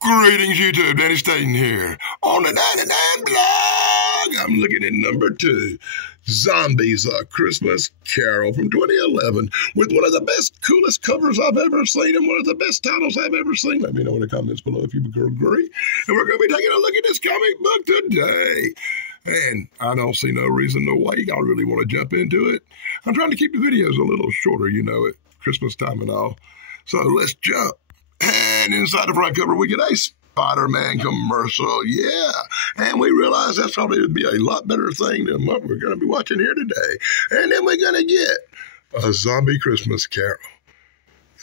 Greetings, YouTube. Danny Staten here on the 99 blog. I'm looking at number 2, Zombies: A Christmas Carol from 2011, with one of the best, coolest covers I've ever seen and one of the best titles I've ever seen. Let me know in the comments below if you agree. And we're going to be taking a look at this comic book today. And I don't see no reason, no way y'all really want to jump into it. I'm trying to keep the videos a little shorter, you know, at Christmas time and all. So let's jump. And inside the front cover, we get a Spider-Man commercial. Yeah. And we realize that's probably would be a lot better thing than what we're going to be watching here today. And then we're going to get A Zombie Christmas Carol,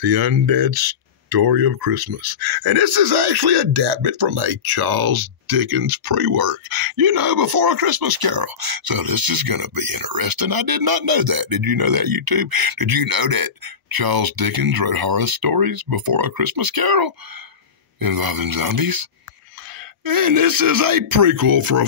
The Undead Story of Christmas. And this is actually adapted from a Charles Dickens pre-work, you know, before A Christmas Carol. So this is going to be interesting. I did not know that. Did you know that, YouTube? Did you know that Charles Dickens wrote horror stories before A Christmas Carol involving zombies? And this is a prequel for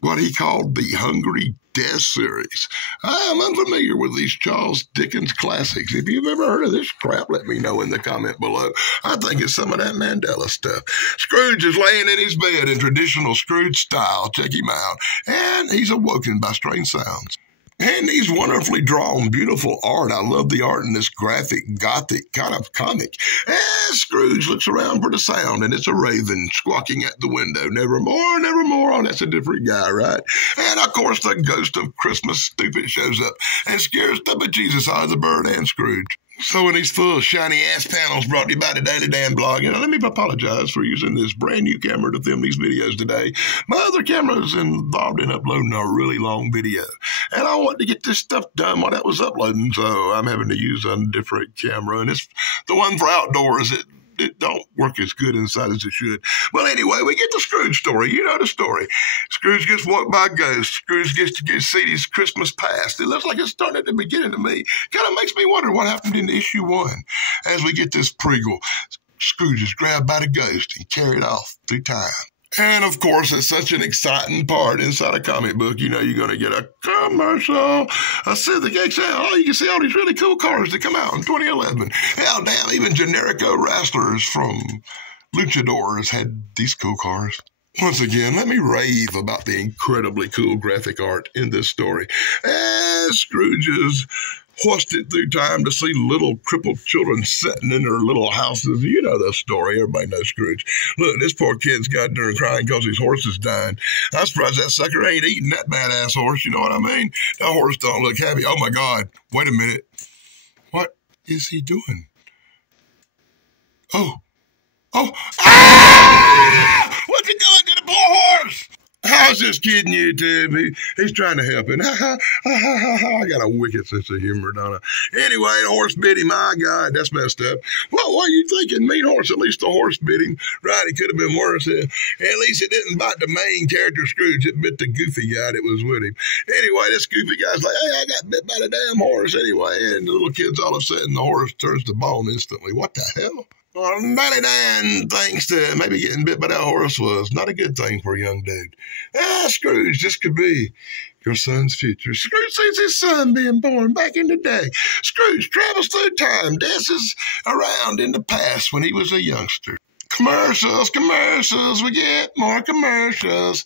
what he called the Hungry Death series. I am unfamiliar with these Charles Dickens classics. If you've ever heard of this crap, let me know in the comment below. I think it's some of that Mandela stuff. Scrooge is laying in his bed in traditional Scrooge style. Check him out. And he's awoken by strange sounds. And these wonderfully drawn, beautiful art. I love the art in this graphic, gothic kind of comic. As Scrooge looks around for the sound, and it's a raven squawking at the window. Nevermore, nevermore. Oh, that's a different guy, right? And, of course, the ghost of Christmas Stupid shows up and scares the bejesus out of the bird and Scrooge. So in these full shiny-ass panels brought to you by the Daily Dan blog, and let me apologize for using this brand new camera to film these videos today. My other camera is involved in uploading a really long video, and I wanted to get this stuff done while that was uploading, so I'm having to use a different camera, and it's the one for outdoors. It don't work as good inside as it should. Well, anyway, we get the Scrooge story. You know the story. Scrooge gets walked by a ghost. Scrooge gets to see his Christmas past. It looks like it's starting at the beginning to me. Kind of makes me wonder what happened in issue 1. As we get this prequel, Scrooge is grabbed by the ghost and carried off through time. And, of course, it's such an exciting part inside a comic book. You know you're going to get a commercial, a Civic XL. Oh, you can see all these really cool cars that come out in 2011. Hell, damn, even Generico wrestlers from Luchadors had these cool cars. Once again, let me rave about the incredibly cool graphic art in this story. As Scrooge is hoisted through time to see little crippled children sitting in their little houses. You know the story. Everybody knows Scrooge. Look, this poor kid's got there crying because his horse is dying. I'm surprised that sucker ain't eating that badass horse. You know what I mean? That horse don't look happy. Oh, my God. Wait a minute. What is he doing? Oh. Ah! What's he doing to the poor horse? I was just kidding, YouTube. He's trying to help him. I got a wicked sense of humor, don't I? Anyway, the horse bit him. My God, that's messed up. Well, what are you thinking? Mean horse. At least the horse bit him. Right, it could have been worse. At least it didn't bite the main character, Scrooge. It bit the goofy guy that was with him. Anyway, this goofy guy's like, hey, I got bit by the damn horse anyway. And the little kid's all of a sudden, the horse turns to bone instantly. What the hell? Well, 99 thanks to maybe getting bit by that horse was not a good thing for a young dude. Scrooge, this could be your son's future. Scrooge sees his son being born back in the day. Scrooge travels through time, dances around in the past when he was a youngster. Commercials, we get more commercials.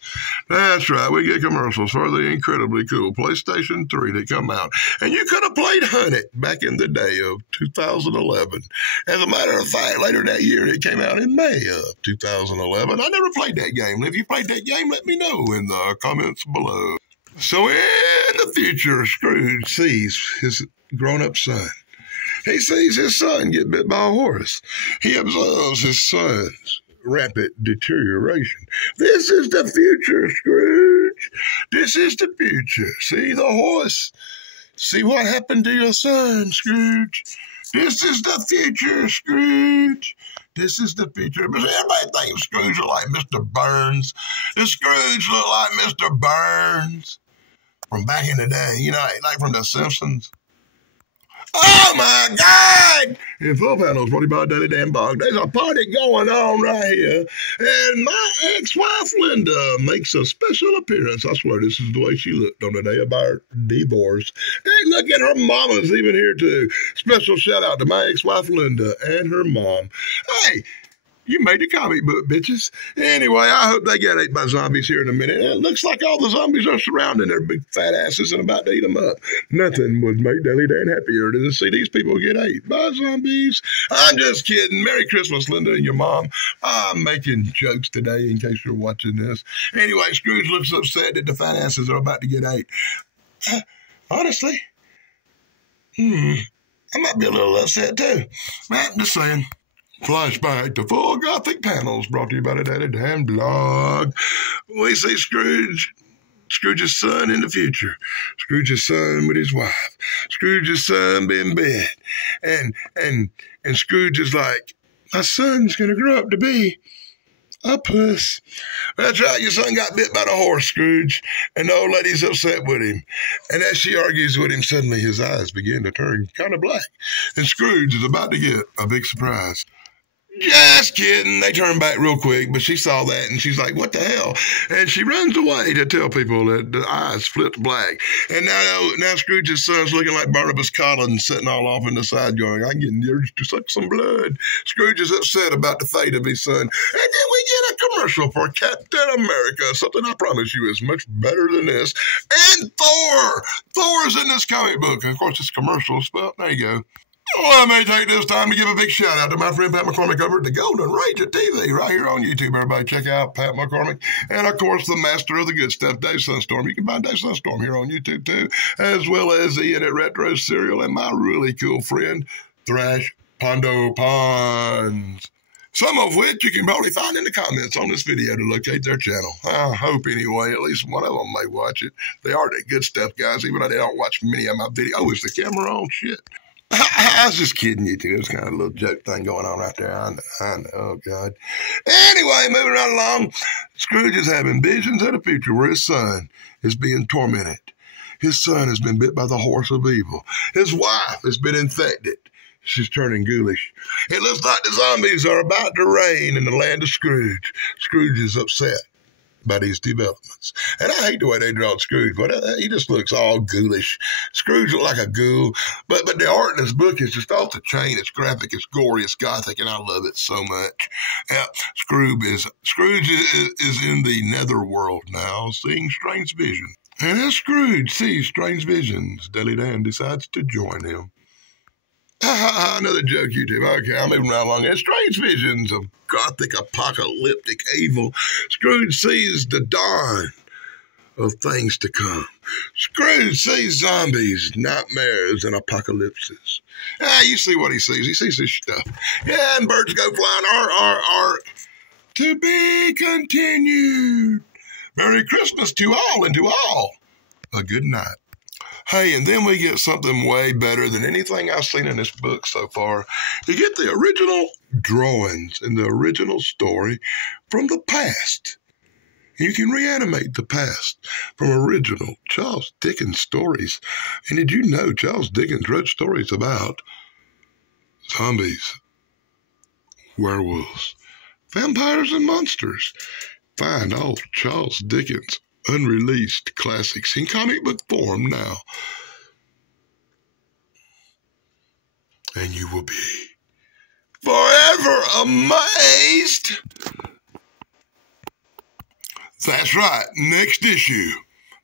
That's right, we get commercials for the incredibly cool PlayStation 3 that come out. And you could have played Hunt It back in the day of 2011. As a matter of fact, later that year, it came out in May of 2011. I never played that game. If you played that game, let me know in the comments below. So in the future, Scrooge sees his grown-up son. He sees his son get bit by a horse. He observes his son's rapid deterioration. This is the future, Scrooge. This is the future. See the horse? See what happened to your son, Scrooge? This is the future, Scrooge. This is the future. But everybody thinks Scrooge look like Mr. Burns. Does Scrooge look like Mr. Burns from back in the day? You know, like from The Simpsons. Oh, my God! In full panels, brought to you by Daily Dan blog. There's a party going on right here. And my ex-wife, Linda, makes a special appearance. I swear this is the way she looked on the day of our divorce. Hey, look at her mama's even here, too. Special shout-out to my ex-wife, Linda, and her mom. Hey, You made the comic book, bitches. Anyway, I hope they get ate by zombies here in a minute. It looks like all the zombies are surrounding their big fat asses and about to eat them up. Nothing would make Daily Dan happier than to see these people get ate by zombies. I'm just kidding. Merry Christmas, Linda and your mom. I'm making jokes today in case you're watching this. Anyway, Scrooge looks upset that the fat asses are about to get ate. Honestly, I might be a little upset too. I'm just saying. Flashback to Full Gothic Panels, brought to you by the Daily Dan blog. We see Scrooge's son in the future. Scrooge's son with his wife. Scrooge's son being bit. And Scrooge is like, my son's going to grow up to be a puss. That's right, your son got bit by the horse, Scrooge, and the old lady's upset with him. And as she argues with him, suddenly his eyes begin to turn kind of black. And Scrooge is about to get a big surprise. Just kidding. They turned back real quick, but she saw that and she's like, what the hell? And she runs away to tell people that the eyes flipped black. And now Scrooge's son's looking like Barnabas Collins sitting all off in the side going, I get the urge to suck some blood. Scrooge is upset about the fate of his son. And then we get a commercial for Captain America, something I promise you is much better than this. And Thor. Thor's in this comic book. Of course, it's commercials, but there you go. Well, I may take this time to give a big shout out to my friend Pat McCormick over at the Golden Ranger TV right here on YouTube. Everybody check out Pat McCormick. And, of course, the master of the good stuff, Dave Sunstorm. You can find Dave Sunstorm here on YouTube, too, as well as Ian at Retro Serial and my really cool friend, Thrash Pondo Pons. Some of which you can probably find in the comments on this video to locate their channel. I hope, anyway, at least one of them may watch it. They are the good stuff, guys, even though they don't watch many of my videos. Oh, is the camera on? Shit. I was just kidding you two. There's kind of a little joke thing going on right there. I know. Oh, God. Anyway, moving right along, Scrooge is having visions of the future where his son is being tormented. His son has been bit by the horse of evil. His wife has been infected. She's turning ghoulish. It looks like the zombies are about to reign in the land of Scrooge. Scrooge is upset by these developments. And I hate the way they draw Scrooge, but he just looks all ghoulish. Scrooge looks like a ghoul, but the art in this book is just off the chain. It's graphic, it's gory, it's gothic, and I love it so much. Scrooge is in the netherworld now, seeing strange visions. And as Scrooge sees strange visions, Daily Dan decides to join him. Another joke, YouTube. Okay, I'm moving right along. There's strange visions of gothic, apocalyptic evil. Scrooge sees the dawn of things to come. Scrooge sees zombies, nightmares, and apocalypses. You see what he sees. He sees this stuff. Yeah, and birds go flying. To be continued. Merry Christmas to all, and to all a good night. Hey, and then we get something way better than anything I've seen in this book so far. You get the original drawings and the original story from the past. You can reanimate the past from original Charles Dickens stories. And did you know Charles Dickens wrote stories about zombies, werewolves, vampires, and monsters? Find all Charles Dickens unreleased classics in comic book form now. And you will be forever amazed. That's right, next issue,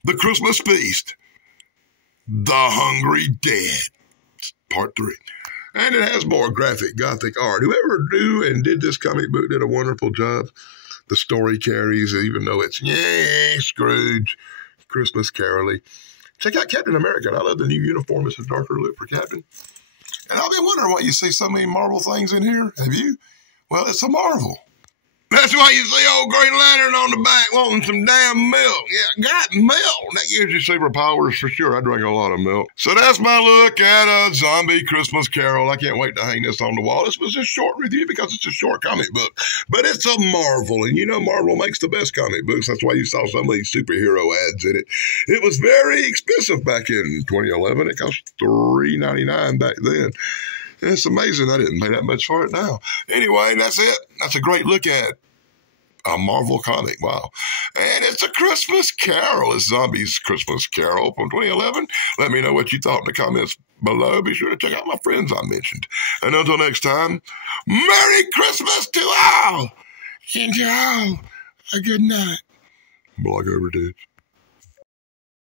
The Christmas Feast, The Hungry Dead, Part 3. And it has more graphic gothic art. Whoever drew and did this comic book did a wonderful job. The story carries, even though it's, Scrooge, Christmas Carol-y. Check out Captain America. I love the new uniform. It's a darker look for Captain. And I've been wondering why you see so many Marvel things in here. Have you? Well, it's a Marvel. That's why you see old Green Lantern on the back wanting some damn milk. Yeah, got milk. That gives you superpowers for sure. I drink a lot of milk. So that's my look at a zombie Christmas Carol. I can't wait to hang this on the wall. This was a short review because it's a short comic book. But it's a Marvel. And you know Marvel makes the best comic books. That's why you saw some of these superhero ads in it. It was very expensive back in 2011. It cost $3.99 back then. And it's amazing I didn't pay that much for it now. Anyway, that's it. That's a great look at a Marvel comic. Wow. And it's a Christmas Carol. It's Zombies Christmas Carol from 2011. Let me know what you thought in the comments below. Be sure to check out my friends I mentioned. And until next time, Merry Christmas to all! y'all a good night. Block over, dudes.